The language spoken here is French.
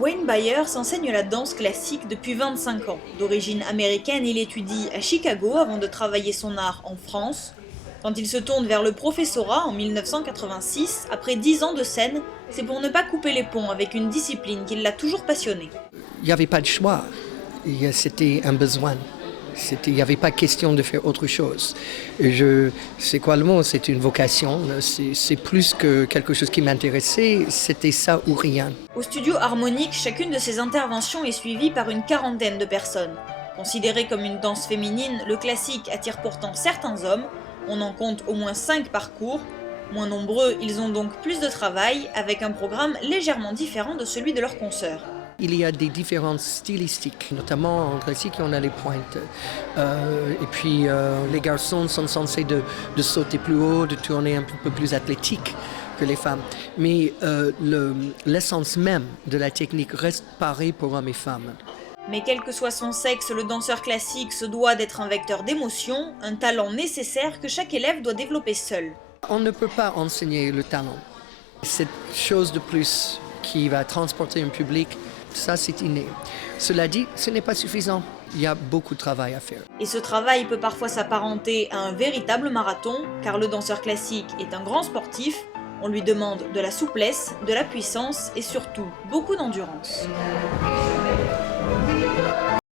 Wayne Byers enseigne la danse classique depuis 25 ans. D'origine américaine, il étudie à Chicago avant de travailler son art en France. Quand il se tourne vers le professorat en 1986, après 10 ans de scène, c'est pour ne pas couper les ponts avec une discipline qui l'a toujours passionné. Il n'y avait pas de choix, c'était un besoin. Il n'y avait pas question de faire autre chose. C'est quoi le mot? C'est une vocation. C'est plus que quelque chose qui m'intéressait. C'était ça ou rien. Au studio harmonique, chacune de ces interventions est suivie par une quarantaine de personnes. Considéré comme une danse féminine, le classique attire pourtant certains hommes. On en compte au moins 5 parcours. Moins nombreux, ils ont donc plus de travail, avec un programme légèrement différent de celui de leurs consoeurs. Il y a des différences stylistiques, notamment en classique, on a les pointes. Et puis les garçons sont censés de sauter plus haut, de tourner un peu plus athlétique que les femmes. Mais l'essence même de la technique reste pareille pour hommes et femmes. Mais quel que soit son sexe, le danseur classique se doit d'être un vecteur d'émotion, un talent nécessaire que chaque élève doit développer seul. On ne peut pas enseigner le talent. Cette chose de plus qui va transporter un public, ça c'est inné. Cela dit, ce n'est pas suffisant. Il y a beaucoup de travail à faire. Et ce travail peut parfois s'apparenter à un véritable marathon, car le danseur classique est un grand sportif. On lui demande de la souplesse, de la puissance et surtout beaucoup d'endurance.